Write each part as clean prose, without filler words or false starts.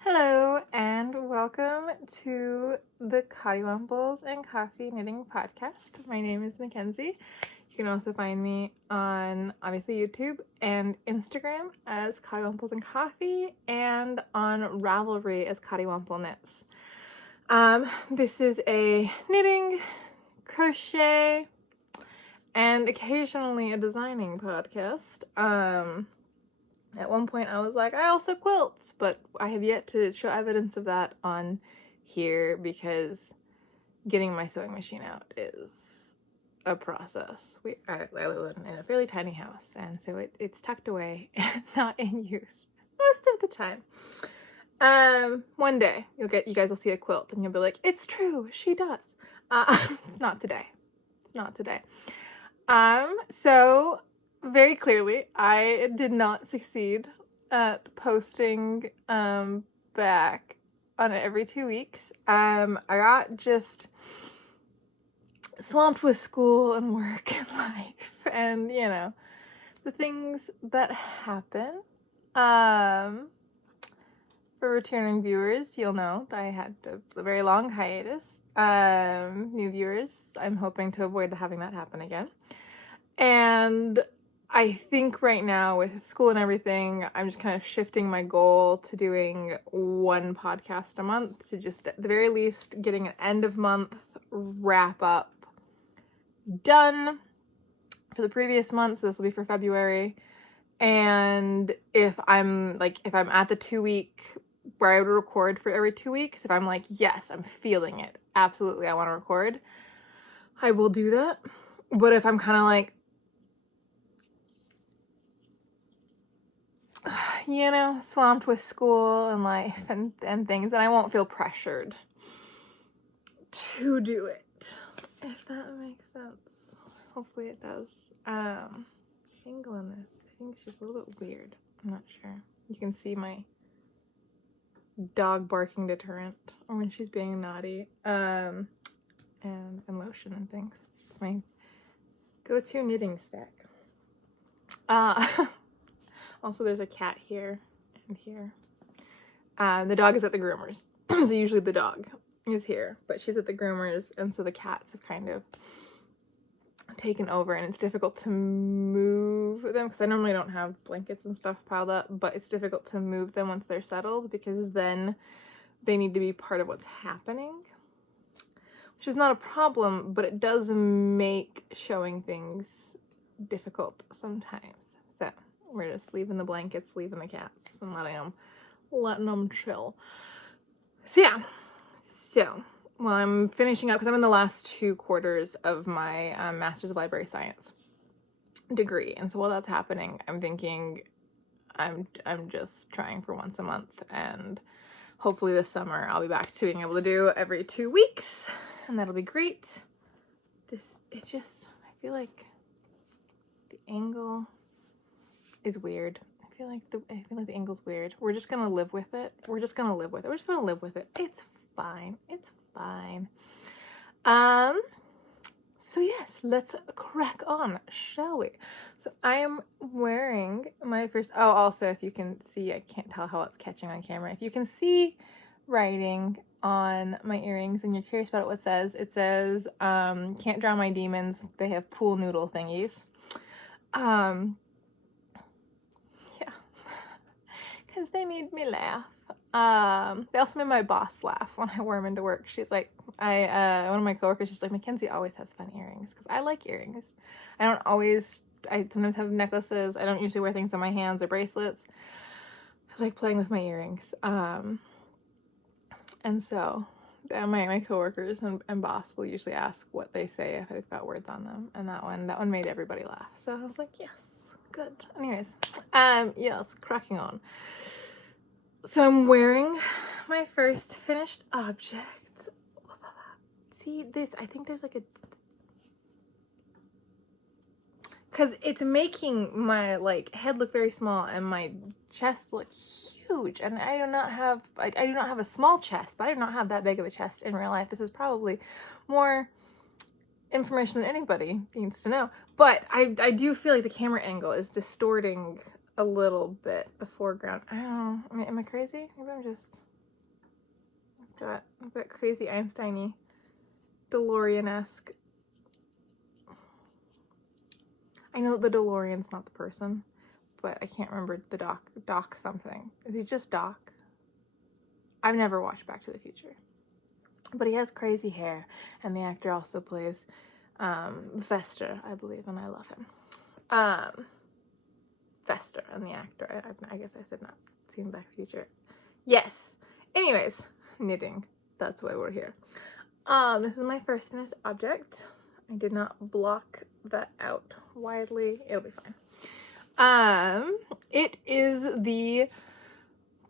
Hello and welcome to the Coddywamples and Coffee Knitting Podcast. My name is Mackenzie. You can also find me on obviously YouTube and Instagram as Coddywamples and Coffee and on Ravelry as Coddywample Knits. This is a knitting, crochet, and occasionally a designing podcast. At one point I was like, I also quilts, but I have yet to show evidence of that on here because getting my sewing machine out is a process. I live in a fairly tiny house, and so it's tucked away and not in use most of the time. One day you guys will see a quilt and you'll be like, it's true, she does. It's not today. It's not today. So very clearly, I did not succeed at posting back on it every 2 weeks. I got just swamped with school and work and life and, the things that happen. For returning viewers, you'll know that I had a very long hiatus. New viewers, I'm hoping to avoid having that happen again. And I think right now with school and everything, I'm just kind of shifting my goal to doing one podcast a month, to just at the very least getting an end of month wrap up done for the previous month. So this will be for February. And if I'm at the 2 week where I would record for every 2 weeks, if I'm like, yes, I'm feeling it, absolutely, I want to record, I will do that. But if I'm kind of like, swamped with school and life and things, and I won't feel pressured to do it, if that makes sense. Hopefully it does. Angle in this, I think it's just a little bit weird. I'm not sure. You can see my dog barking deterrent when she's being naughty, and lotion and things. It's my go-to knitting stack. Also, there's a cat here and here. The dog is at the groomers. So usually the dog is here, but she's at the groomers, and so the cats have kind of taken over, and it's difficult to move them because I normally don't have blankets and stuff piled up, but it's difficult to move them once they're settled because then they need to be part of what's happening, which is not a problem, but it does make showing things difficult sometimes. So we're just leaving the blankets, leaving the cats, and letting them chill. So yeah. Well, I'm finishing up because I'm in the last 2 quarters of my Master's of Library Science degree, and so while that's happening, I'm thinking I'm just trying for once a month, and hopefully this summer I'll be back to being able to do every 2 weeks, and that'll be great. It's just, I feel like the angle is weird. I feel like the angle's weird. We're just gonna live with it. We're just gonna live with it. It's fine. So yes, let's crack on, shall we? So I am wearing my first, also if you can see, I can't tell how it's catching on camera. If you can see writing on my earrings and you're curious about what it says, can't drown my demons. They have pool noodle thingies. Because they made me laugh. They also made my boss laugh when I wore them into work. She's like, one of my coworkers, she's like, Mackenzie always has fun earrings, because I like earrings. I sometimes have necklaces. I don't usually wear things on my hands or bracelets. I like playing with my earrings. And so my coworkers and boss will usually ask what they say if they've got words on them, and that one made everybody laugh. So I was like, yes, good. Anyways, yes, cracking on. So I'm wearing my first finished object. See this? I think there's like because it's making my head look very small and my chest look huge, and I do not have a small chest, but I do not have that big of a chest in real life. This is probably more information than anybody needs to know, but I do feel like the camera angle is distorting a little bit the foreground. I don't know. I mean, am I crazy? Maybe I'm just Got a bit crazy Einstein-y, DeLorean-esque. I know the DeLorean's not the person, but I can't remember the Doc something. Is he just Doc? I've never watched Back to the Future. But he has crazy hair, and the actor also plays Fester, I believe, and I love him. Fester, and the actor. I guess I said not seen Back to the Future. Yes. Anyways, knitting. That's why we're here. This is my first finished object. I did not block that out widely. It'll be fine. It is the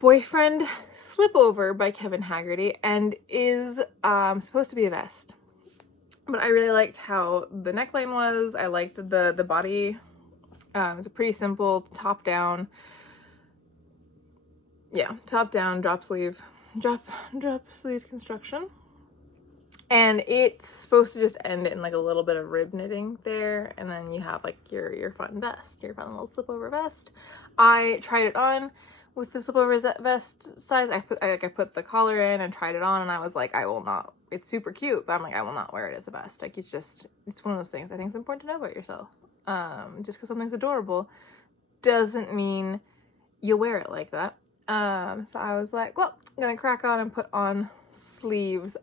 Boyfriend Slipover by Kevin Haggerty, and is supposed to be a vest. But I really liked how the neckline was. I liked the body. It's a pretty simple top down. Yeah, top down drop sleeve construction. And it's supposed to just end in like a little bit of rib knitting there, and then you have like your fun vest, your fun little slipover vest. I tried it on with the slipover vest size. I put the collar in and tried it on, and I was like, I will not. It's super cute, but I'm like, I will not wear it as a vest. Like, it's one of those things I think it's important to know about yourself. Just because something's adorable doesn't mean you'll wear it like that. So I was like, well, I'm gonna crack on and put on sleeves.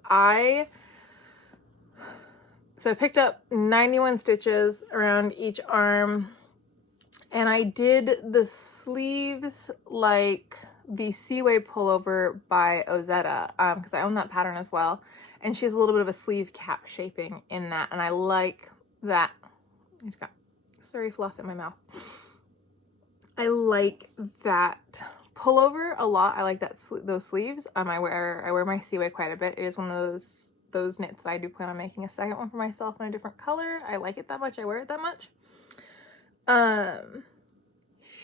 So I picked up 91 stitches around each arm, and I did the sleeves like the Seaway pullover by Ozetta, because I own that pattern as well, and she has a little bit of a sleeve cap shaping in that, and I like that. I just got sorry fluff in my mouth. I like that pullover a lot. I like those sleeves. I wear my Seaway quite a bit. It is one of those knits. I do plan on making a second one for myself in a different color. I like it that much. I wear it that much.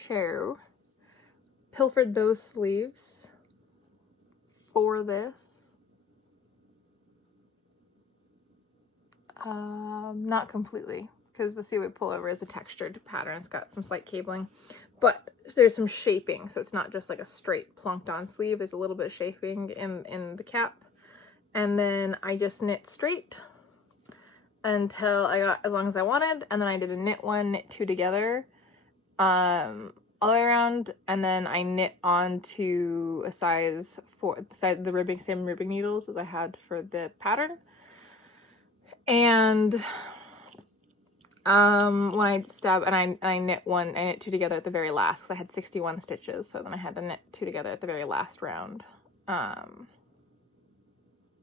So pilfered those sleeves for this. Not completely, because the Seaway pullover is a textured pattern. It's got some slight cabling, but there's some shaping, so it's not just like a straight plunked on sleeve. There's a little bit of shaping in the cap. And then I just knit straight until I got as long as I wanted, and then I did a knit one, knit two together all the way around, and then I knit onto a size for the same ribbing needles as I had for the pattern. And when I stab, and I knit two together at the very last, because I had 61 stitches, so then I had to knit two together at the very last round.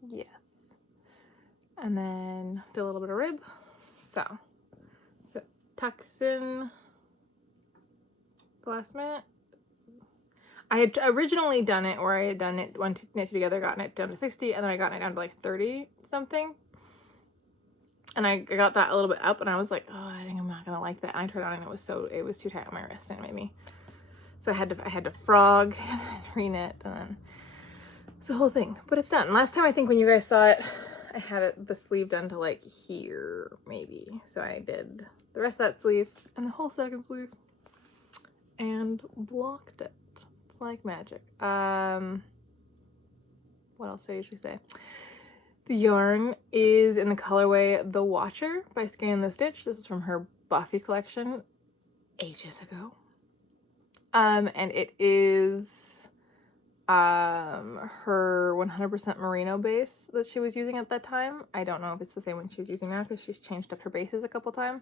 Yes. And then do a little bit of rib. So tucks in the last minute. I had originally done it where I had done it one knit together, gotten it down to 60, and then I got it down to like 30 something. And I got that a little bit up, and I was like, oh, I think I'm not gonna like that. And I tried it on, and it was too tight on my wrist, and it made me. So I had to frog and then re-knit, and then it's the whole thing. But it's done. Last time I think when you guys saw it, I had the sleeve done to like here maybe. So I did the rest of that sleeve and the whole second sleeve and blocked it. It's like magic. What else do I usually say? The yarn is in the colorway The Watcher by Scan the Stitch. This is from her Buffy collection ages ago. And it is her 100% merino base that she was using at that time. I don't know if it's the same one she's using now, because she's changed up her bases a couple times.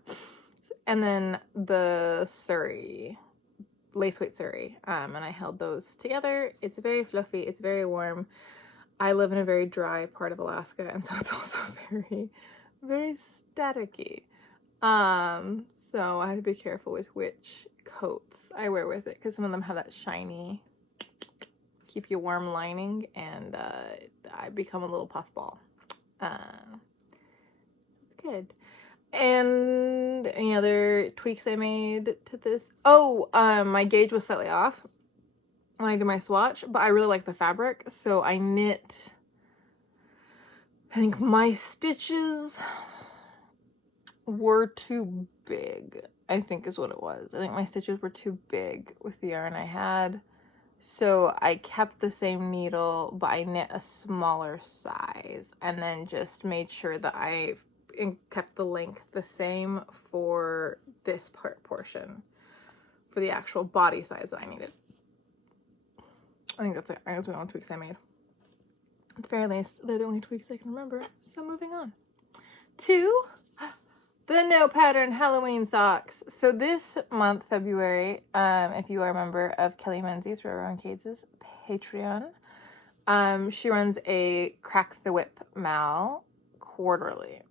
And then the Surrey, lace weight Surrey, and I held those together. It's very fluffy, it's very warm. I live in a very dry part of Alaska, and so it's also very, very staticky. So I have to be careful with which coats I wear with it, because some of them have that shiny, keep you warm lining, and I become a little puffball. It's good. And any other tweaks I made to this? Oh, my gauge was slightly off when I did my swatch, but I really like the fabric, so I knit, I think my stitches were too big, I think is what it was. I think my stitches were too big with the yarn I had. So I kept the same needle, but I knit a smaller size, and then just made sure that I kept the length the same for this portion, for the actual body size that I needed. I think that's it. I think those are the only tweaks I made. At the very least, they're the only tweaks I can remember. So moving on to the no pattern Halloween socks. So this month, February, if you are a member of Kelly Menzies, Row Around Cade's Patreon, she runs a Crack the Whip Mal quarterly.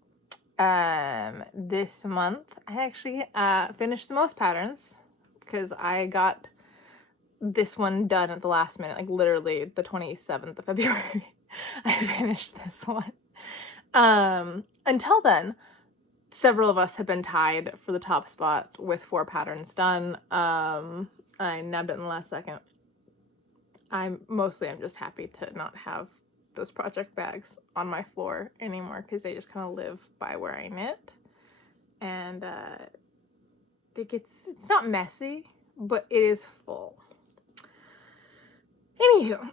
This month, I actually finished the most patterns because I got this one done at the last minute, like literally the 27th of February. I finished this one. Until then, several of us had been tied for the top spot with 4 patterns done. I nabbed it in the last second. I'm just happy to not have those project bags on my floor anymore because they just kind of live by where I knit. And it's not messy, but it is full. Anywho,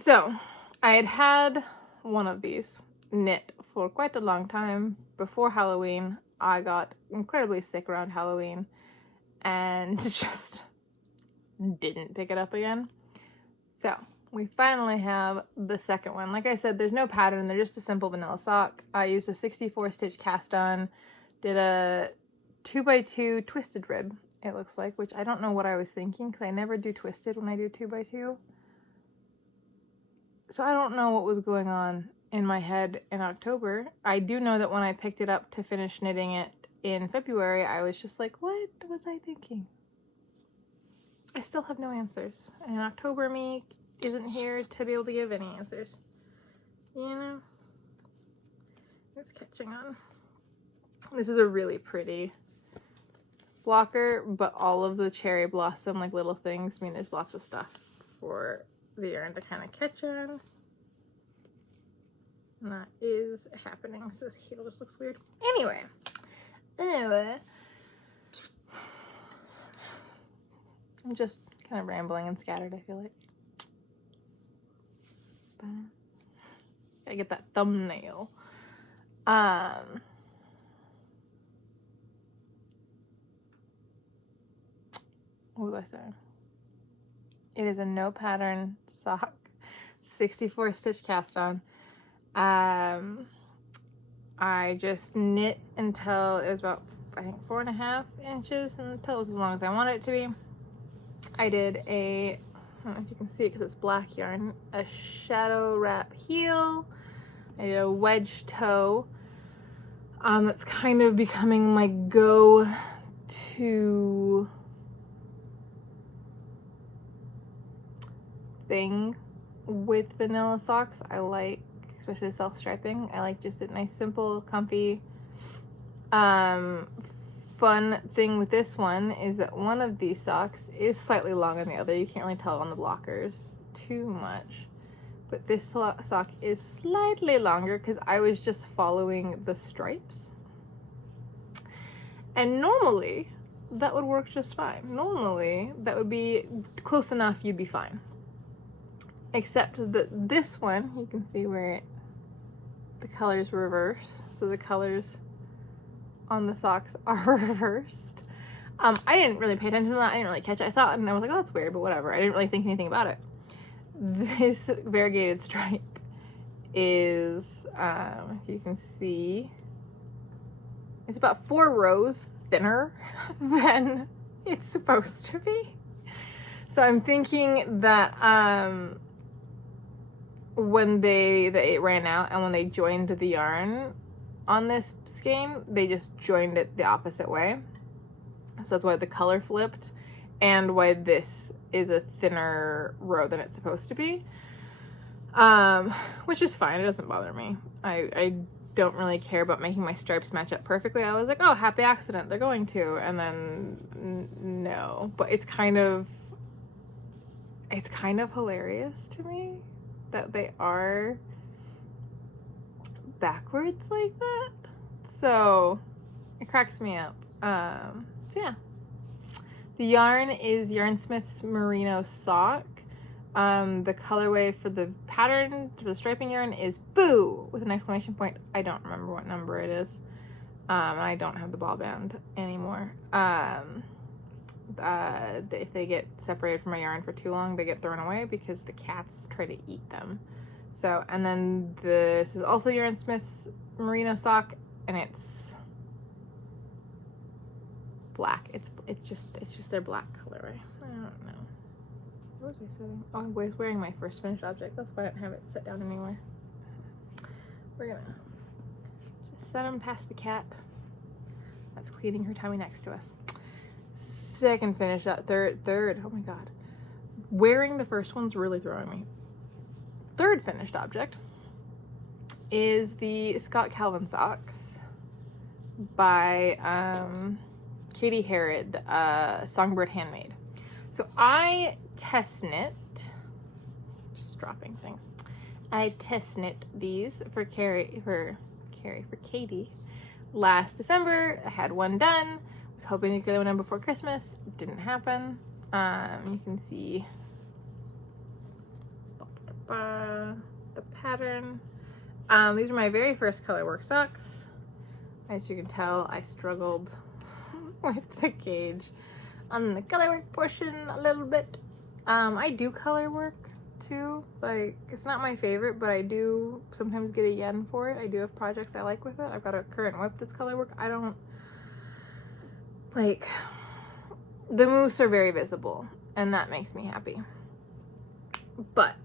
so I had one of these knit for quite a long time before Halloween. I got incredibly sick around Halloween and just didn't pick it up again. So we finally have the second one. Like I said, there's no pattern. They're just a simple vanilla sock. I used a 64 stitch cast on, did a 2x2 twisted rib, it looks like, which I don't know what I was thinking because I never do twisted when I do 2x2. So I don't know what was going on in my head in October. I do know that when I picked it up to finish knitting it in February, I was just like, what was I thinking? I still have no answers. And October me isn't here to be able to give any answers. You know? It's catching on. This is a really pretty blocker, but all of the cherry blossom, like little things, mean there's lots of stuff for the yarn to kind of catch on. And that is happening. So this heel just looks weird. Anyway. I'm just kind of rambling and scattered, I feel like. But gotta get that thumbnail. What was I saying? It is a no pattern sock, 64 stitch cast on. I just knit until it was about, I think, 4.5 inches, until it was as long as I wanted it to be. I did I don't know if you can see it because it's black yarn, a shadow wrap heel. I did a wedge toe. That's kind of becoming my go-to thing with vanilla socks. I like, especially self-striping, I like just a nice, simple, comfy. Fun thing with this one is that one of these socks is slightly longer than the other. You can't really tell on the blockers too much, but this sock is slightly longer because I was just following the stripes, and normally that would work just fine. Normally that would be close enough, you'd be fine. Except that this one, you can see where the colors reverse. So the colors on the socks are reversed. I didn't really pay attention to that. I didn't really catch it. I saw it and I was like, oh, that's weird, but whatever. I didn't really think anything about it. This variegated stripe is, if you can see, it's about 4 rows thinner than it's supposed to be. So I'm thinking that when they ran out and when they joined the yarn on this skein, they just joined it the opposite way. So that's why the color flipped and why this is a thinner row than it's supposed to be. Which is fine. It doesn't bother me. I don't really care about making my stripes match up perfectly. I was like, oh, happy accident, they're going to. And then no. But it's kind of hilarious to me that they are backwards like that. So it cracks me up. So yeah. The yarn is Yarnsmiths Merino Sock. The colorway for the pattern, for the striping yarn, is Boo with an exclamation point. I don't remember what number it is. I don't have the ball band anymore. If they get separated from my yarn for too long, they get thrown away because the cats try to eat them. So, and then this is also Yarnsmiths merino sock, and it's black. It's just their black colorway. I don't know. What was I setting? Oh, I was wearing my first finished object. That's why I didn't have it set down anywhere. We're gonna just set them past the cat. That's cleaning her tummy next to us. Second finished up, third, oh my god. Wearing the first one's really throwing me. Third finished object is the Scott Calvin socks by Katie Harrod, Songbird Handmade. So I test knit, just dropping things. I test knit these for Katie last December. I had one done. Was hoping to get one done before Christmas. It didn't happen. You can see the pattern. These are my very first colorwork socks. As you can tell, I struggled with the gauge on the colorwork portion a little bit. I do colorwork too. Like, it's not my favorite, but I do sometimes get a yen for it. I do have projects I like with it. I've got a current whip that's colorwork. I don't like, the moose are very visible, and that makes me happy. But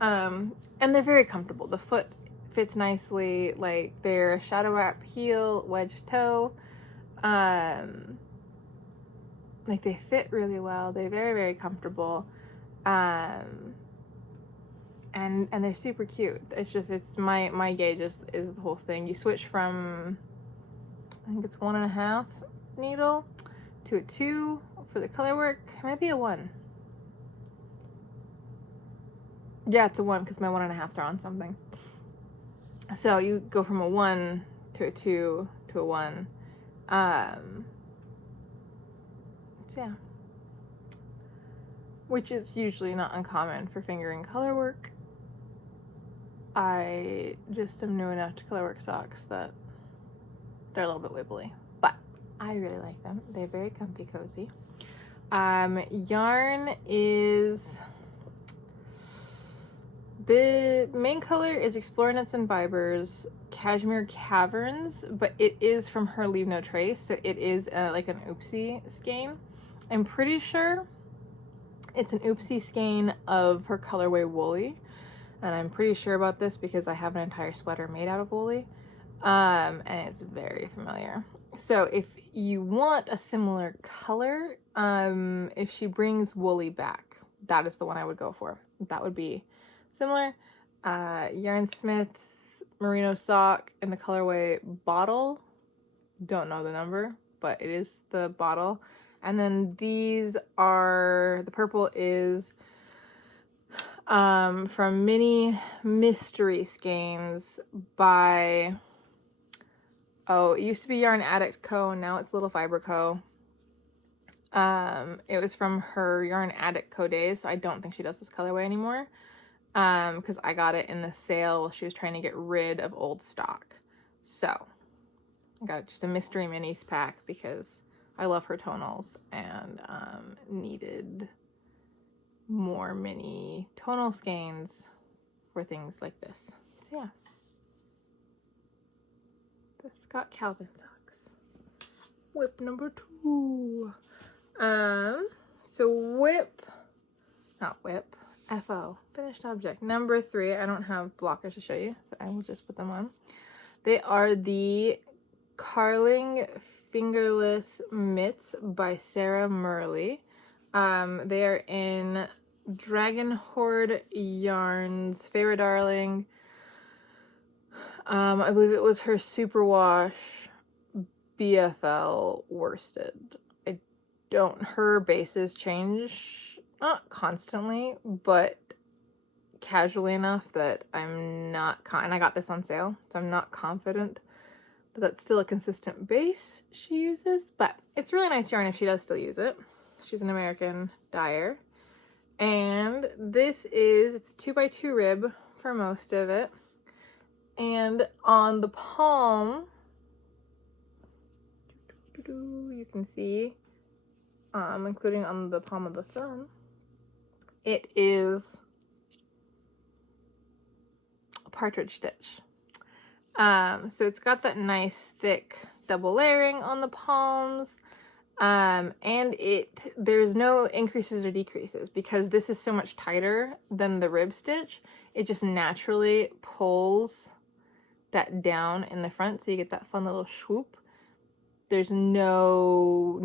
and they're very comfortable. The foot fits nicely. Like, they're shadow wrap heel, wedge toe. Like, they fit really well. They're very, very comfortable. And they're super cute. It's just, it's my gauge is the whole thing. You switch from, I think it's 1.5 needle to a 2 for the color work. It might be a 1. Yeah, it's a 1 because my 1.5s are on something. So you go from a 1 to a 2 to a 1. So yeah. Which is usually not uncommon for fingering color work. I just am new enough to color work socks that they're a little bit wibbly, but I really like them. They're very comfy, cozy. Yarn is, the main color is Explore Nuts and Fibers Cashmere Caverns, but it is from her Leave No Trace, so it is like an oopsie skein. I'm pretty sure it's an oopsie skein of her colorway Woolly, and I'm pretty sure about this because I have an entire sweater made out of Woolly, and it's very familiar. So if you want a similar color, if she brings Woolly back, that is the one I would go for. That would be similar. Yarnsmiths merino sock in the colorway Bottle. Don't know the number, but it is the Bottle. And then these are, the purple is from Mini Mystery Skeins by, oh, it used to be Yarn Addict Co. Now it's Little Fiber Co. It was from her Yarn Addict Co. days, so I don't think she does this colorway anymore. Because I got it in the sale while she was trying to get rid of old stock. So I got just a mystery minis pack because I love her tonals and needed more mini tonal skeins for things like this. So yeah, the Scott Calvin socks. Whip number 2. So whip, not whip, FO, finished object number 3. I don't have blockers to show you, so I will just put them on. They are the Carling Fingerless Mitts by Sarah Murley. They are in Dragon Horde Yarns, Fairy Darling. I believe it was her Superwash BFL worsted. Her bases change, not constantly, but casually enough that I'm not, and I got this on sale, so I'm not confident that that's still a consistent base she uses, but it's really nice yarn if she does still use it. She's an American dyer, And this is, it's a 2x2 rib for most of it. And on the palm, you can see, including on the palm of the thumb, it is a partridge stitch. So it's got that nice thick double layering on the palms. And there's no increases or decreases because this is so much tighter than the rib stitch. It just naturally pulls that down in the front, so you get that fun little swoop. There's no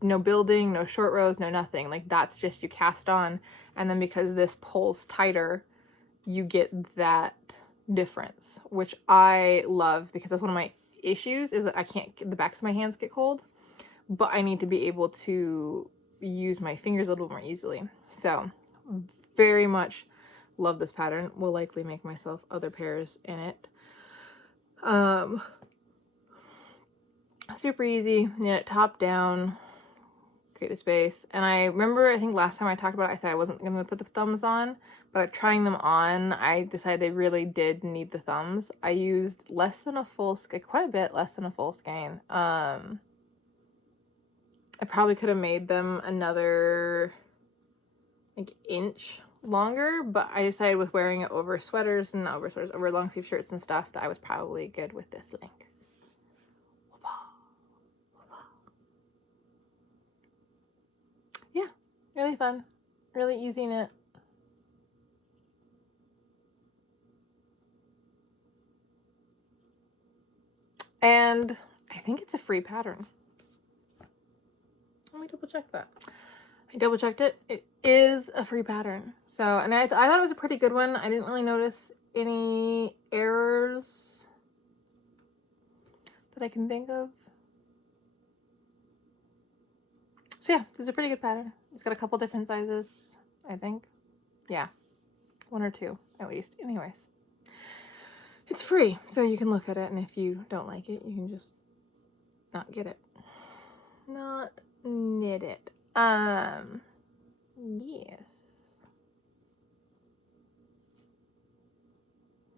building, no short rows, no nothing. Like, that's just you cast on, and then because this pulls tighter, you get that difference, which I love because that's one of my issues, is that the backs of my hands get cold, but I need to be able to use my fingers a little more easily. So very much love this pattern. Will likely make myself other pairs in it. Super easy, knit it top down, create the space. And I remember, I think last time I talked about it, I said I wasn't going to put the thumbs on, but trying them on, I decided they really did need the thumbs. I used less than a full skein, quite a bit less than a full skein. I probably could have made them another like inch longer, but I decided with wearing it over sweaters and not over sweaters, over long sleeve shirts and stuff, that I was probably good with this length. Yeah, really fun, really easy knit. And I think it's a free pattern. Let me double check that. I double checked it. It is a free pattern. So, and I thought it was a pretty good one. I didn't really notice any errors that I can think of. So yeah, it's a pretty good pattern. It's got a couple different sizes, I think. Yeah, one or two at least. Anyways, it's free, so you can look at it, and if you don't like it, you can just not get it. Not knit it. Yes.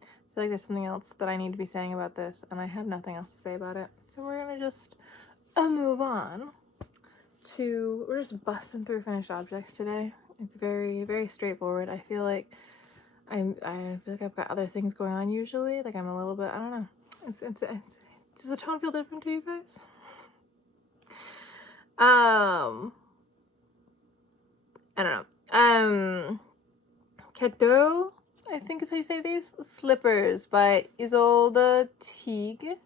I feel like there's something else that I need to be saying about this, and I have nothing else to say about it. So we're gonna just move on to, we're just busting through finished objects today. It's very, very straightforward. I feel like I feel like I've got other things going on usually. Like I'm a little bit, I don't know. Does the tone feel different to you guys? I don't know. Cadeau, I think is how you say these. Slippers by Isolde Teague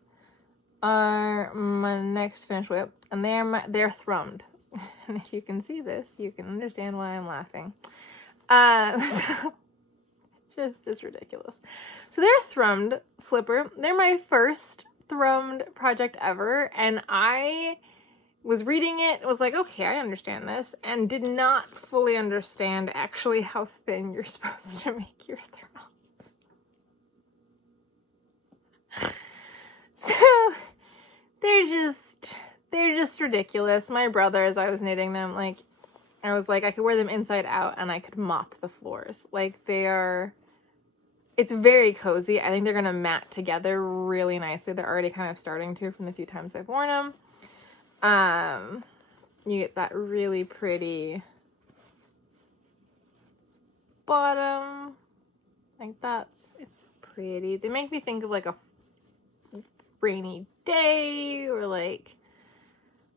are my next finished whip, and they're thrummed. And if you can see this, you can understand why I'm laughing. So it's ridiculous. So they're a thrummed slipper. They're my first thrummed project ever, and I was reading it, was like, okay, I understand this, and did not fully understand actually how thin you're supposed to make your thrums. So they're just ridiculous. My brother, as I was knitting them, like, I was like, I could wear them inside out and I could mop the floors. Like, it's very cozy. I think they're gonna mat together really nicely. They're already kind of starting to from the few times I've worn them. You get that really pretty bottom, like it's pretty. They make me think of like a rainy day, or like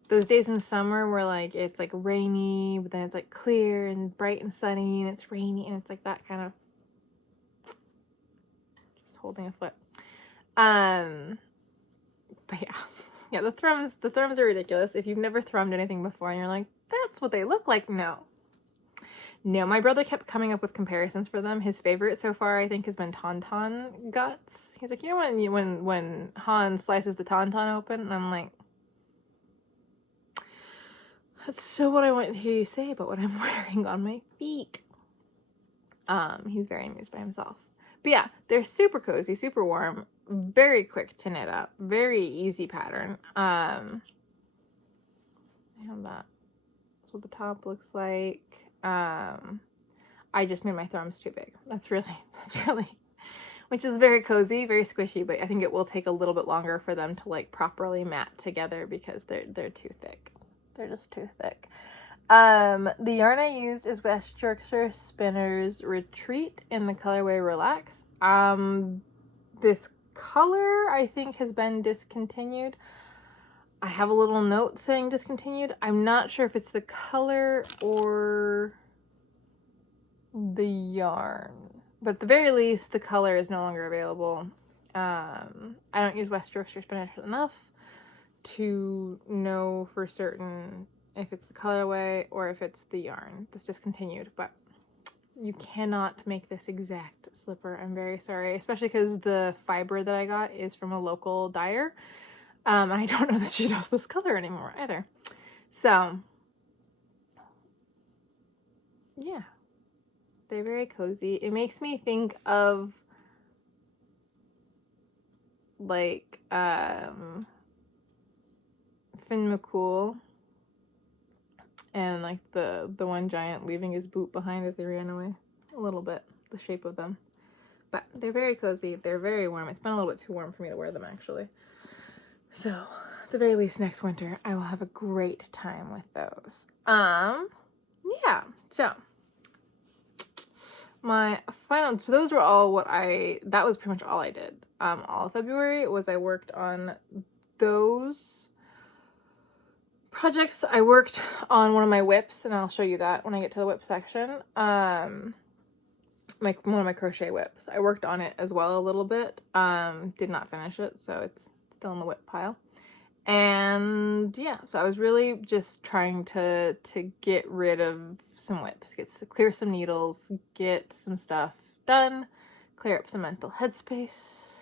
those days in summer where like it's like rainy, but then it's like clear and bright and sunny, and it's rainy, and it's like that kind of, just holding a foot. But yeah, the thrums are ridiculous. If you've never thrummed anything before and you're like, that's what they look like, no, my brother kept coming up with comparisons for them. His favorite so far, I think, has been tauntaun guts. He's like, you know when Han slices the tauntaun open, and I'm like, that's so what I want to hear you say about what I'm wearing on my feet. He's very amused by himself. But yeah, they're super cozy, super warm, very quick to knit up, very easy pattern. I have that. That's what the top looks like. I just made my thumbs too big. That's really, which is very cozy, very squishy, but I think it will take a little bit longer for them to like properly mat together because they're too thick. They're just too thick. The yarn I used is West Yorkshire Spinner's Retreat in the colorway Relax. This color I think has been discontinued. I have a little note saying discontinued. I'm not sure if it's the color or the yarn, but at the very least the color is no longer available. I don't use West Yorkshire Spinner enough to know for certain if it's the colorway or if it's the yarn that's discontinued, but you cannot make this exact slipper. I'm very sorry, especially because the fiber that I got is from a local dyer. And I don't know that she does this color anymore either. So, yeah. They're very cozy. It makes me think of, like, Finn McCool. And, like, the one giant leaving his boot behind as they ran away. A little bit. The shape of them. But they're very cozy. They're very warm. It's been a little bit too warm for me to wear them, actually. So, at the very least, next winter, I will have a great time with those. Yeah, so, so those were all that was pretty much all I did. All of February was I worked on those projects. I worked on one of my whips, and I'll show you that when I get to the whip section. One of my crochet whips. I worked on it as well a little bit. Did not finish it, so it's still in the whip pile. And yeah, so I was really just trying to get rid of some whips, clear some needles, get some stuff done, clear up some mental headspace.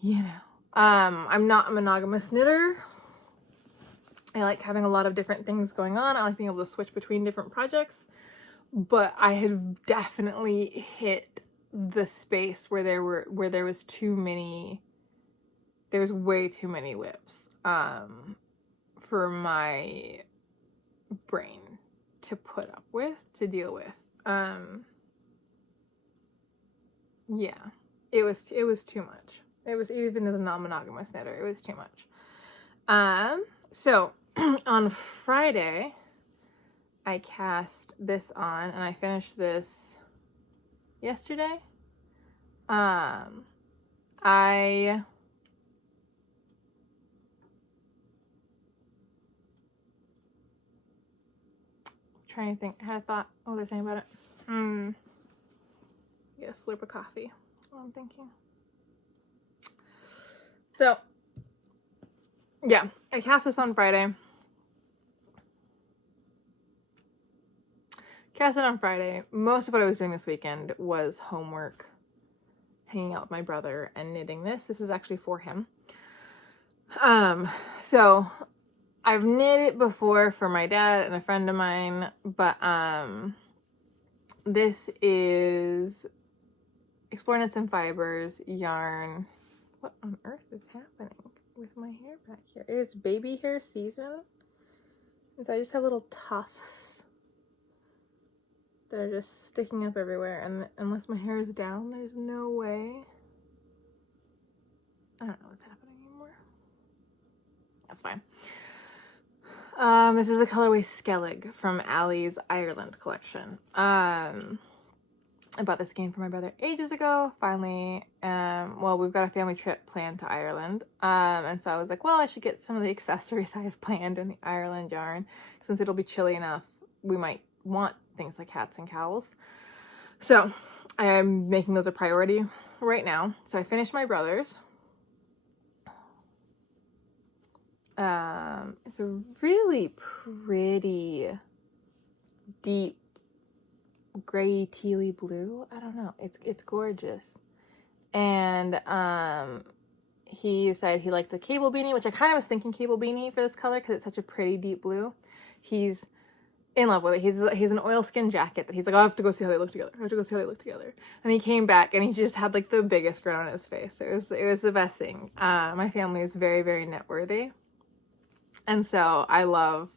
You know, I'm not a monogamous knitter. I like having a lot of different things going on. I like being able to switch between different projects, but I had definitely hit the space where there was way too many whips for my brain to put up with, to deal with. Yeah, it was too much. It was, even as a non-monogamous knitter, it was too much. So on Friday, I cast this on, and I finished this yesterday. Trying to think. I had a thought. What was I saying about it? Get a slurp of coffee while I'm thinking. So, yeah, I cast this on Friday. Cast it on Friday. Most of what I was doing this weekend was homework, hanging out with my brother, and knitting this. This is actually for him. So I've knit it before for my dad and a friend of mine, but this is Explore Knits and Fibers yarn. What on earth is happening with my hair back here? It is baby hair season, and so I just have little tufts that are just sticking up everywhere, and unless my hair is down, there's no way. I don't know what's happening anymore. That's fine. This is the colorway Skellig from Ali's Ireland collection. I bought this game for my brother ages ago. Finally, well, we've got a family trip planned to Ireland. And so I was like, well, I should get some of the accessories I have planned in the Ireland yarn. Since it'll be chilly enough, we might want things like hats and cowls. So I am making those a priority right now. So I finished my brother's. It's a really pretty deep gray tealy blue. I don't know. It's gorgeous. And he said he liked the cable beanie, which I kind of was thinking cable beanie for this color because it's such a pretty deep blue. He's in love with it. He's an oilskin jacket that he's like, oh, I have to go see how they look together. And he came back and he just had like the biggest grin on his face. It was the best thing. My family is very, very knit worthy. And so I love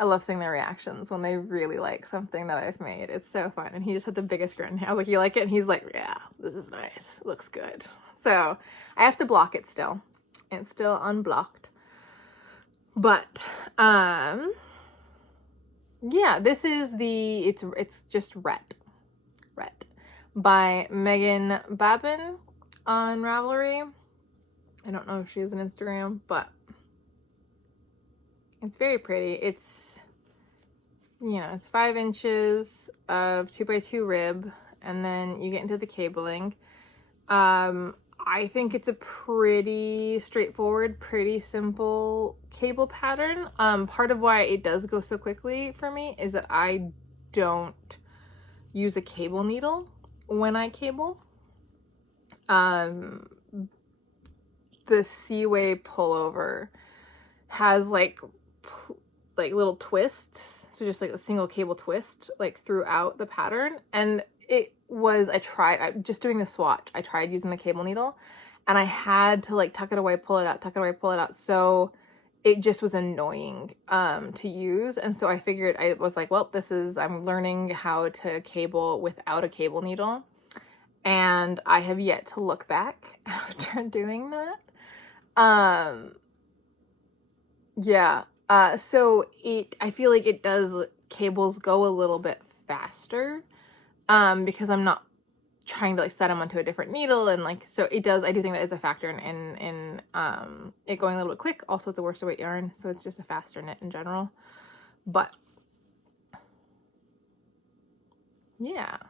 I love seeing their reactions when they really like something that I've made. It's so fun. And he just had the biggest grin. I was like, you like it? And he's like, yeah, this is nice. It looks good. So I have to block it still. It's still unblocked. But, yeah, this is it's just Rhett by Megan Babin on Ravelry. I don't know if she has an Instagram, but it's very pretty. It's, you know, it's 5 inches of 2x2 rib, and then you get into the cabling. I think it's a pretty straightforward, pretty simple cable pattern. Part of why it does go so quickly for me is that I don't use a cable needle when I cable. The Seaway pullover has like little twists, so just like a single cable twist like throughout the pattern, and I tried just doing the swatch. I tried using the cable needle, and I had to like tuck it away, pull it out, tuck it away, pull it out. So it just was annoying to use, and so I figured, I was like, well, I'm learning how to cable without a cable needle, and I have yet to look back after doing that. Yeah. So I feel like cables go a little bit faster, because I'm not trying to like set them onto a different needle, and like, so I do think that is a factor in it going a little bit quick. Also, it's a worsted weight yarn, so it's just a faster knit in general. But yeah, I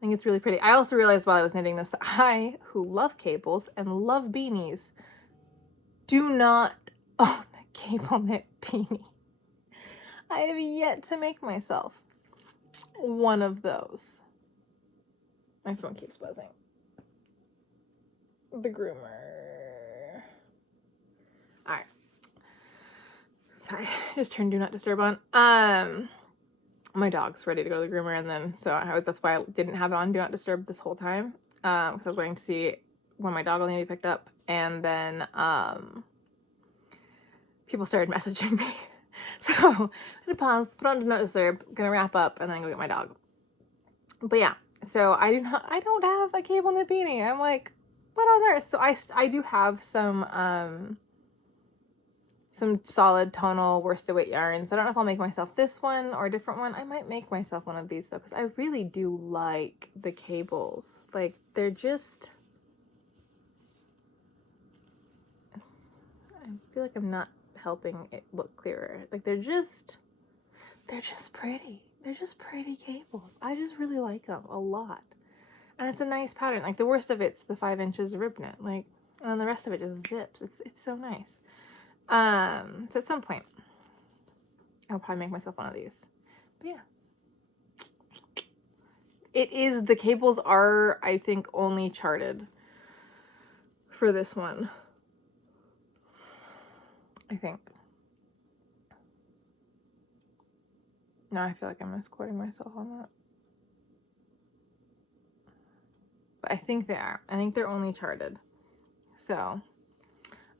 think it's really pretty. I also realized while I was knitting this that I, who love cables and love beanies, do not own a cable knit beanie. I have yet to make myself one of those. My phone keeps buzzing. The groomer. Alright. Sorry, just turned do not disturb on. My dog's ready to go to the groomer, and then that's why I didn't have it on do not disturb this whole time. Because I was waiting to see when my dog will need to be picked up, and then people started messaging me. So I'm gonna pause, put on do not disturb, gonna wrap up, and then go get my dog. But yeah, so I don't have a cable knit beanie. I'm like, what on earth? So I do have some solid tonal worsted weight yarns. I don't know if I'll make myself this one or a different one. I might make myself one of these though, because I really do like the cables. Like, they're just, I feel like I'm not helping it look clearer. Like, they're just pretty. They're just pretty cables. I just really like them a lot. And it's a nice pattern. Like, the worst of it's the 5 inches of rib knit. Like, and then the rest of it just zips. It's so nice. So at some point, I'll probably make myself one of these. But yeah. The cables are, I think, only charted for this one. I think. No, I feel like I'm misquoting myself on that. But I think they are. I think they're only charted. So,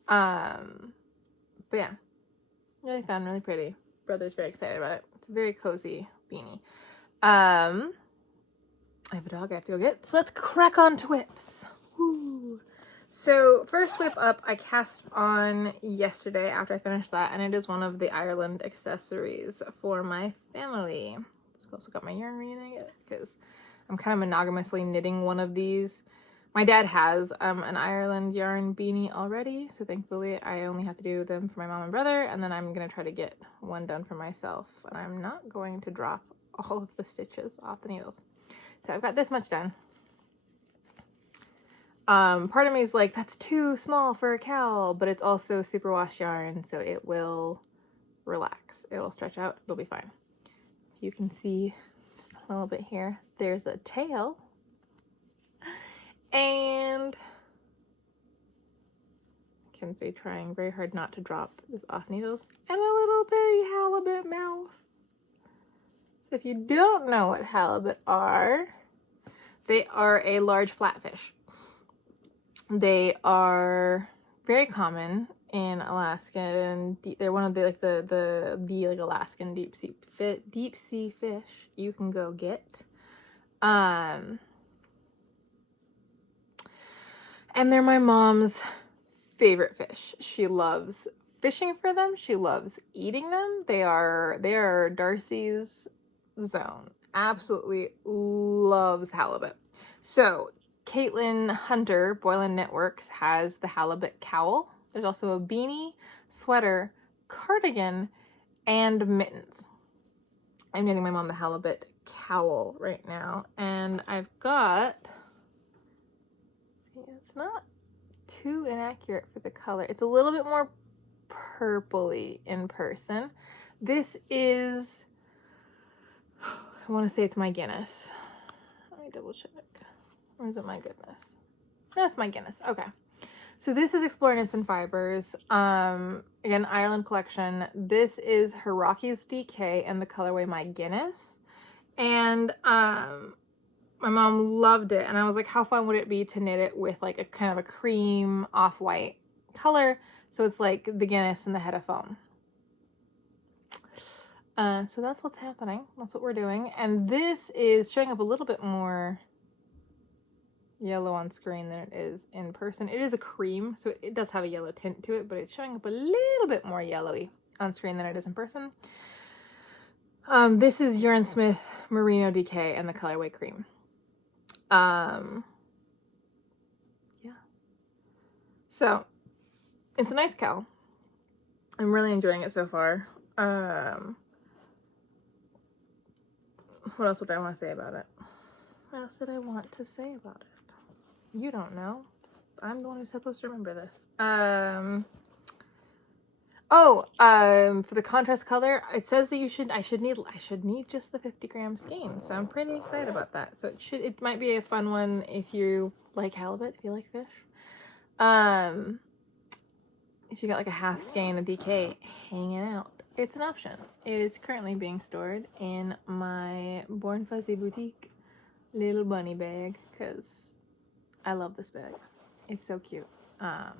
but yeah, really fun, really pretty. Brother's very excited about it. It's a very cozy beanie. I have a dog I have to go get. So let's crack on to whips. Woo. So first whip up I cast on yesterday after I finished that, and it is one of the Ireland accessories for my family. It's also got my yarn reading it because I'm kind of monogamously knitting one of these. My dad has an Ireland yarn beanie already, so thankfully I only have to do them for my mom and brother, and then I'm going to try to get one done for myself, and I'm not going to drop all of the stitches off the needles. So I've got this much done. Part of me is like, that's too small for a cowl, but it's also superwash yarn, so it will relax. It'll stretch out. It'll be fine. You can see just a little bit here. There's a tail. And Kenzie trying very hard not to drop this off needles, and a little bitty halibut mouth. So if you don't know what halibut are, they are a large flatfish. They are very common in Alaska, and they're one of the like the like Alaskan deep sea fish you can go get. And they're my mom's favorite fish. She loves fishing for them. She loves eating them. They are Darcy's zone. Absolutely loves halibut. So Caitlin Hunter, Boylan Knitworks, has the halibut cowl. There's also a beanie, sweater, cardigan, and mittens. I'm knitting my mom the halibut cowl right now, and I've got, it's not too inaccurate for the color. It's a little bit more purpley in person. This is, I want to say it's my Guinness. Let me double check. Or is it my goodness? That's my Guinness. Okay. So this is Explore Knits and Fibers. Again, Ireland collection. This is Hiroki's DK and the colorway My Guinness. And my mom loved it. And I was like, how fun would it be to knit it with like a kind of a cream off-white color? So it's like the Guinness and the head of foam. So that's what's happening. That's what we're doing. And this is showing up a little bit more yellow on screen than it is in person. It is a cream, so it does have a yellow tint to it, but it's showing up a little bit more yellowy on screen than it is in person. This is Yarnsmiths Merino DK and the colorway cream. Yeah. So it's a nice cowl. I'm really enjoying it so far. What else would I want to say about it? What else did I want to say about it? You don't know. I'm the one who's supposed to remember this. For the contrast color, it says that I should need just the 50 gram skein. So I'm pretty excited about that. So it might be a fun one if you like halibut, if you like fish. If you got like a half skein of DK hanging out, it's an option. It is currently being stored in my Born Fuzzy Boutique little bunny bag because I love this bag. It's so cute. It's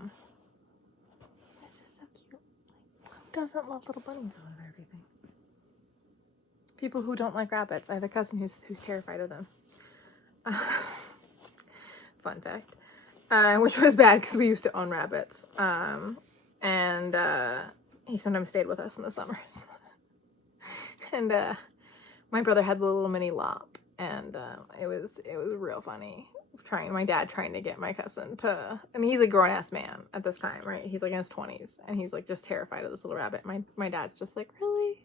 just so cute. Like, who doesn't love little bunnies all over everything? People who don't like rabbits. I have a cousin who's terrified of them. Fun fact. Which was bad because we used to own rabbits. And he sometimes stayed with us in the summers. And my brother had the little mini lop, and it was real funny. My dad trying to get my cousin to, and he's a grown-ass man at this time, right? He's like in his 20s, and he's like just terrified of this little rabbit. My dad's just like, really?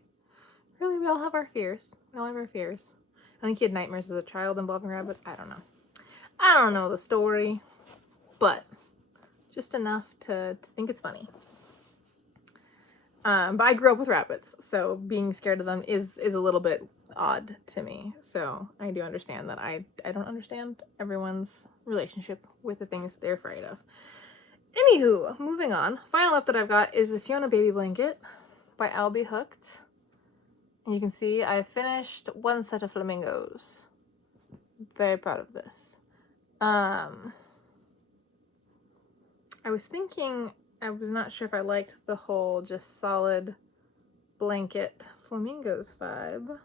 We all have our fears. We all have our fears. I think he had nightmares as a child involving rabbits. I don't know the story, but just enough to think it's funny. But I grew up with rabbits, so being scared of them is a little bit odd to me. So I do understand that I don't understand everyone's relationship with the things they're afraid of. Anywho, moving on. Final up that I've got is the Fiona Baby Blanket by Albie Hooked. And you can see I finished one set of flamingos. Very proud of this. I was thinking, I was not sure if I liked the whole just solid blanket flamingos vibe.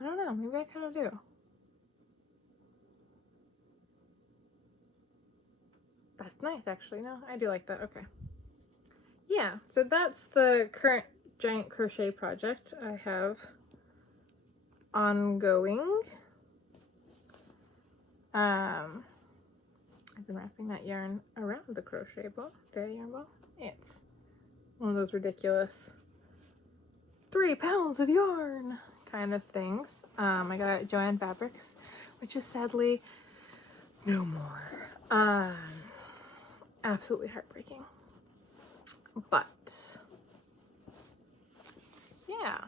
I don't know, maybe I kind of do. That's nice, actually. No, I do like that. Okay. Yeah, so that's the current giant crochet project I have ongoing. I've been wrapping that yarn around the crochet ball, the yarn ball. It's one of those ridiculous 3 pounds of yarn kind of things. I got it at Joann Fabrics, which is sadly no more. Absolutely heartbreaking. But yeah,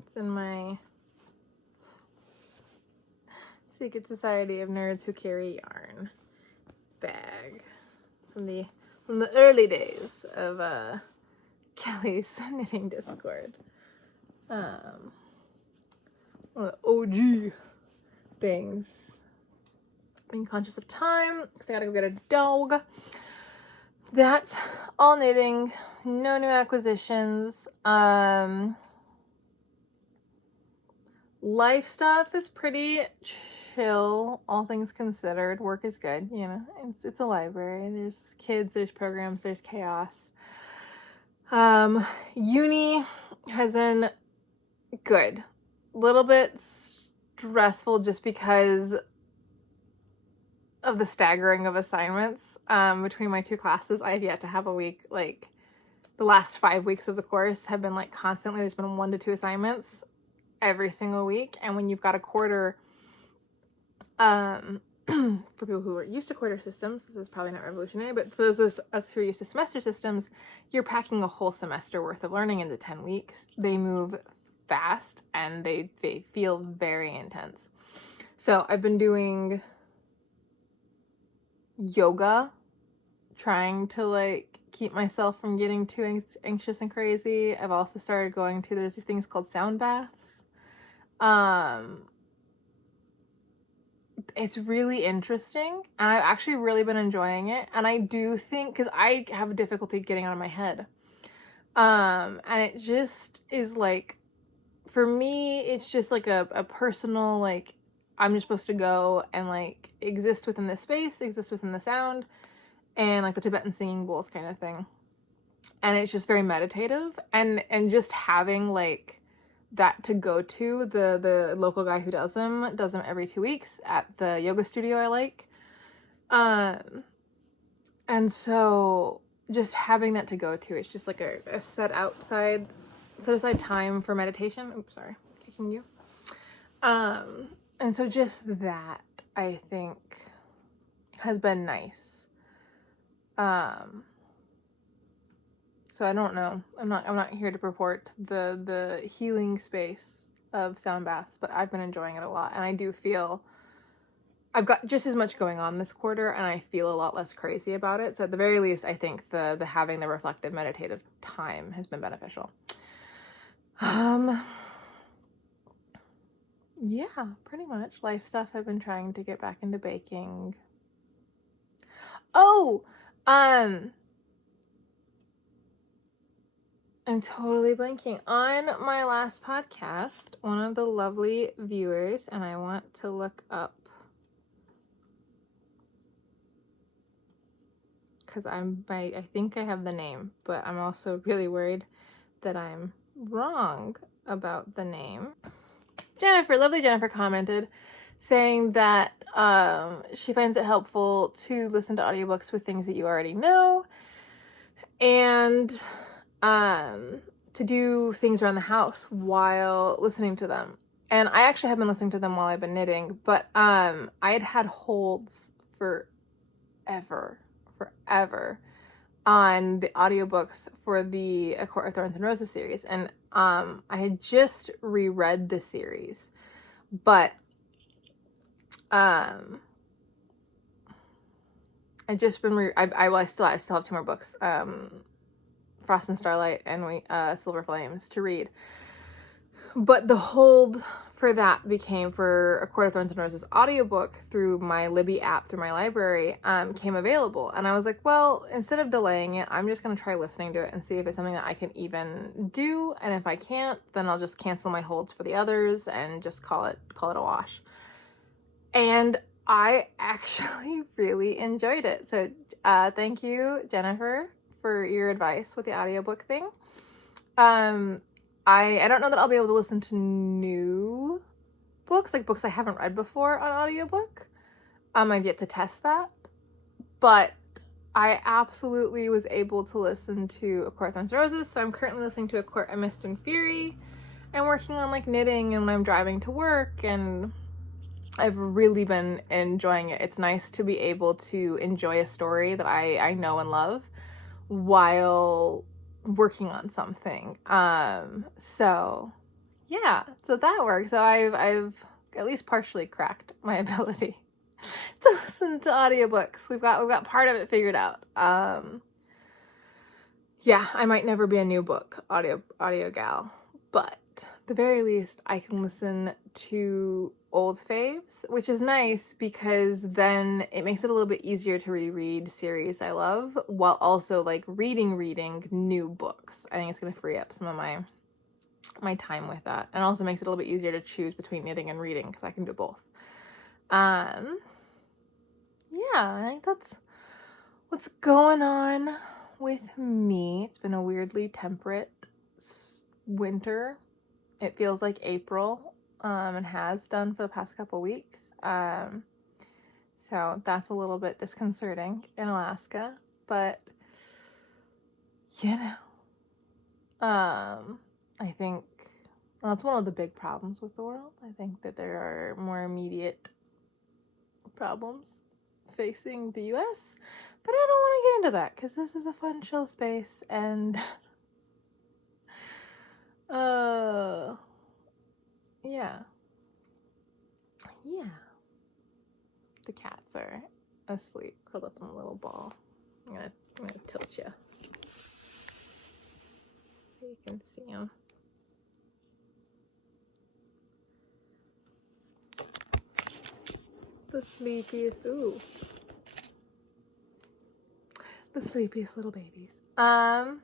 it's in my Secret Society of Nerds Who Carry Yarn bag from the early days of Kelly's knitting Discord. One of the OG things. Being conscious of time because I gotta go get a dog. that's all knitting. No new acquisitions. Life stuff is pretty chill, all things considered. Work is good, you know. It's a library. There's kids, there's programs, there's chaos. Uni has been good. Little bit stressful just because of the staggering of assignments between my two classes. I have yet to have a week, like the last 5 weeks of the course have been like constantly, there's been 1 to 2 assignments every single week. And when you've got a quarter, for people who are used to quarter systems, this is probably not revolutionary, but for those of us who are used to semester systems, you're packing a whole semester worth of learning into 10 weeks. They move fast and they feel very intense. So I've been doing yoga, trying to like keep myself from getting too anxious and crazy. I've also started going to, there's these things called sound baths. It's really interesting and I've actually really been enjoying it. And I do think, because I have difficulty getting out of my head. And it just is like, for me, it's just like a personal, like, I'm just supposed to go and like exist within this space, exist within the sound, and like the Tibetan singing bowls kind of thing. And it's just very meditative, and just having like that to go to, the local guy who does them every 2 weeks at the yoga studio I like. And so just having that to go to, it's just like a set aside time for meditation. Oops, sorry, kicking you. And so just that, I think, has been nice. So I don't know. I'm not here to purport the healing space of sound baths, but I've been enjoying it a lot, and I do feel I've got just as much going on this quarter, and I feel a lot less crazy about it. So at the very least, I think the having the reflective meditative time has been beneficial. Yeah, pretty much life stuff. I've been trying to get back into baking. Oh, I'm totally blanking. On my last podcast, one of the lovely viewers, and I want to look up, because I think I have the name, but I'm also really worried that I'm wrong about the name. Lovely Jennifer commented saying that she finds it helpful to listen to audiobooks with things that you already know, and to do things around the house while listening to them. And I actually have been listening to them while I've been knitting, but I had holds forever on the audiobooks for the A Court of Thorns and Roses series. And I had just reread the series, but I still have 2 more books, Frost and Starlight and Silver Flames to read. But the hold for that became, for A Court of Thorns and Roses audiobook through my Libby app, through my library, came available. And I was like, well, instead of delaying it, I'm just going to try listening to it and see if it's something that I can even do. And if I can't, then I'll just cancel my holds for the others and just call it a wash. And I actually really enjoyed it. So thank you, Jennifer, for your advice with the audiobook thing. I don't know that I'll be able to listen to new books, like books I haven't read before, on audiobook. I've yet to test that. But I absolutely was able to listen to A Court of Thorns and Roses. So I'm currently listening to A Court of Mist and Fury. I'm working on like knitting, and when I'm driving to work, and I've really been enjoying it. It's nice to be able to enjoy a story that I know and love while working on something. So yeah, so that works. So I've at least partially cracked my ability to listen to audiobooks. We've got part of it figured out. Yeah, I might never be a new book audio gal, but at the very least I can listen to old faves, which is nice because then it makes it a little bit easier to reread series I love while also like reading new books. I think it's going to free up some of my time with that, and also makes it a little bit easier to choose between knitting and reading because I can do both. Yeah, I think that's what's going on with me. It's been a weirdly temperate winter. It feels like April, and has done for the past couple weeks. So that's a little bit disconcerting in Alaska, but you know, I think that's one of the big problems with the world. I think that there are more immediate problems facing the US, but I don't want to get into that because this is a fun, chill space, and yeah. The cats are asleep, curled up in a little ball. I'm gonna tilt you so you can see them. The sleepiest little babies. I'm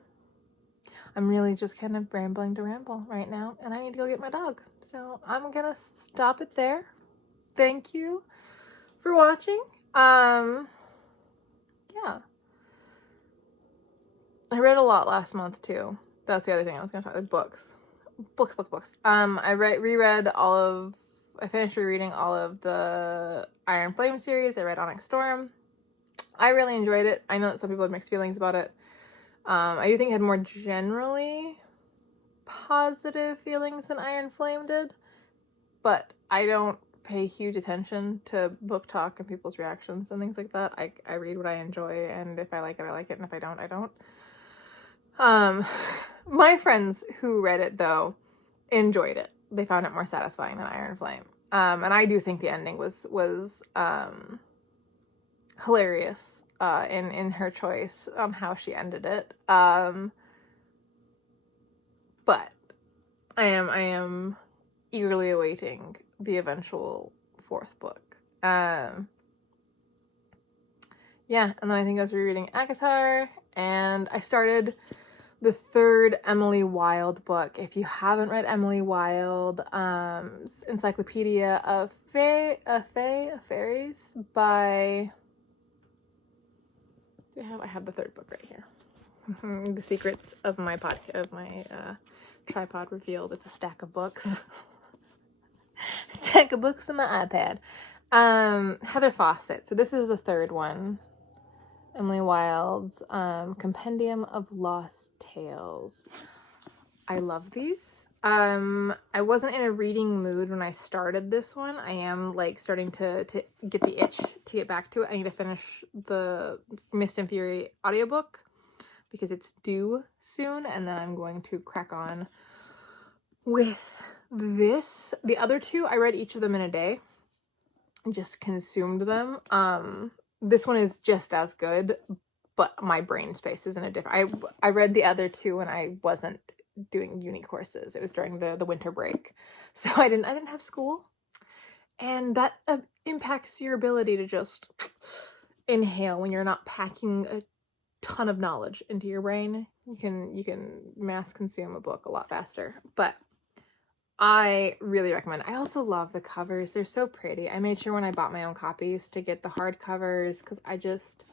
really just kind of rambling to ramble right now, and I need to go get my dog. So I'm gonna stop it there. Thank you for watching. Yeah. I read a lot last month too. That's the other thing I was gonna talk about. Books. I finished rereading all of the Iron Flame series. I read Onyx Storm. I really enjoyed it. I know that some people have mixed feelings about it. I do think it had more generally positive feelings than Iron Flame did, but I don't pay huge attention to book talk and people's reactions and things like that. I read what I enjoy, and if I like it, I like it, and if I don't, I don't. My friends who read it, though, enjoyed it. They found it more satisfying than Iron Flame. And I do think the ending was hilarious in her choice on how she ended it. But I am eagerly awaiting the eventual 4th book. Yeah, and then I think I was rereading Agatar, and I started the 3rd Emily Wilde book. If you haven't read Emily Wilde, Encyclopedia of Fairies by... I have the 3rd book right here. The Secrets of my Tripod Revealed. It's a stack of books. Stack of books on my iPad. Heather Fawcett. So this is the 3rd one. Emily Wilde's Compendium of Lost Tales. I love these. I wasn't in a reading mood when I started this one. I am like starting to get the itch to get back to it. I need to finish the Mist and Fury audiobook because it's due soon, and then I'm going to crack on with this. The other 2, I read each of them in a day and just consumed them. This one is just as good, but my brain space is in a different... I read the other 2 when I wasn't doing uni courses. It was during the winter break, so I didn't have school, and that impacts your ability to just inhale when you're not packing a ton of knowledge into your brain. You can mass consume a book a lot faster, but I really recommend it. I also love the covers. They're so pretty. I made sure when I bought my own copies to get the hard covers because I just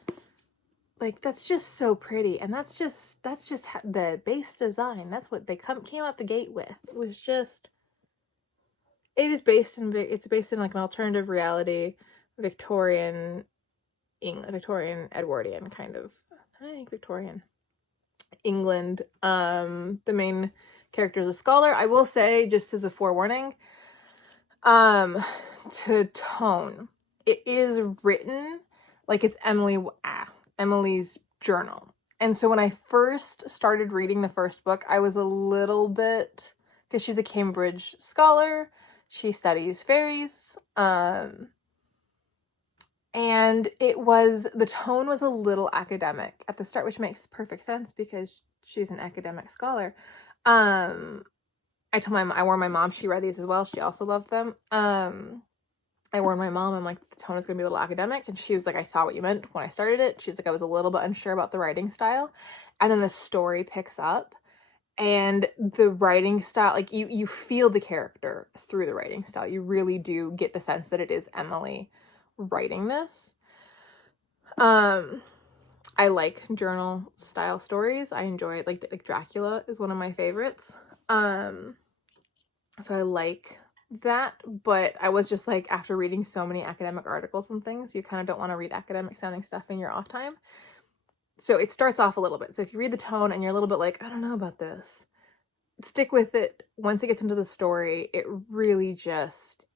like, that's just so pretty, and that's just the base design. That's what they came out the gate with. It was just, it's based in like an alternative reality, Victorian Edwardian kind of, I think Victorian England. The main character is a scholar. I will say, just as a forewarning, to tone, it is written like it's Emily's journal. And so when I first started reading the first book, I was a little bit, because she's a Cambridge scholar, she studies fairies, and the tone was a little academic at the start, which makes perfect sense because she's an academic scholar. I told I warned my mom, she read these as well. She also loved them. I warned my mom, I'm like, the tone is going to be a little academic. And she was like, I saw what you meant when I started it. She's like, I was a little bit unsure about the writing style. And then the story picks up. And the writing style, like, you feel the character through the writing style. You really do get the sense that it is Emily writing this. I like journal style stories. I enjoy it. Like Dracula is one of my favorites. So I like that, but I was just like, after reading so many academic articles and things, you kind of don't want to read academic sounding stuff in your off time. So it starts off a little bit. So if you read the tone and you're a little bit like, I don't know about this, stick with it. Once it gets into the story, it really just,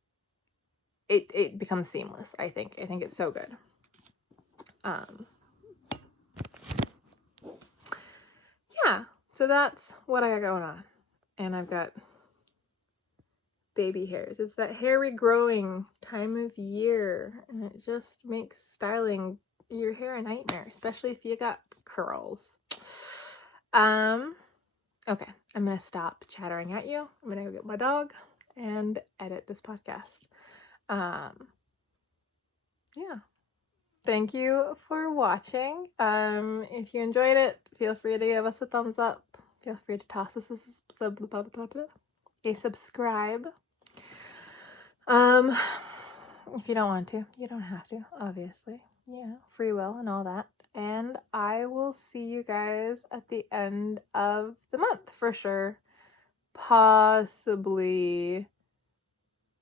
it becomes seamless, I think. I think it's so good. Yeah, so that's what I got going on. And I've got baby hairs. It's that hair regrowing time of year, and it just makes styling your hair a nightmare, especially if you got curls. Okay, I'm gonna stop chattering at you. I'm gonna go get my dog and edit this podcast. Yeah. Thank you for watching. If you enjoyed it, feel free to give us a thumbs up. Feel free to toss us a subscribe. If you don't want to, you don't have to, obviously. Yeah, free will and all that. And I will see you guys at the end of the month for sure. Possibly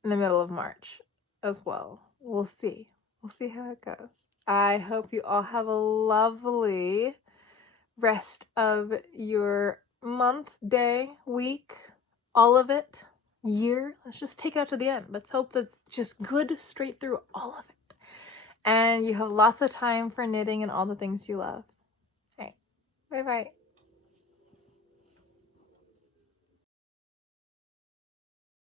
in the middle of March as well. We'll see. We'll see how it goes. I hope you all have a lovely rest of your month, day, week, all of it, year. Let's just take it out to the end. Let's hope that's just good straight through all of it. And you have lots of time for knitting and all the things you love. All right. Bye-bye.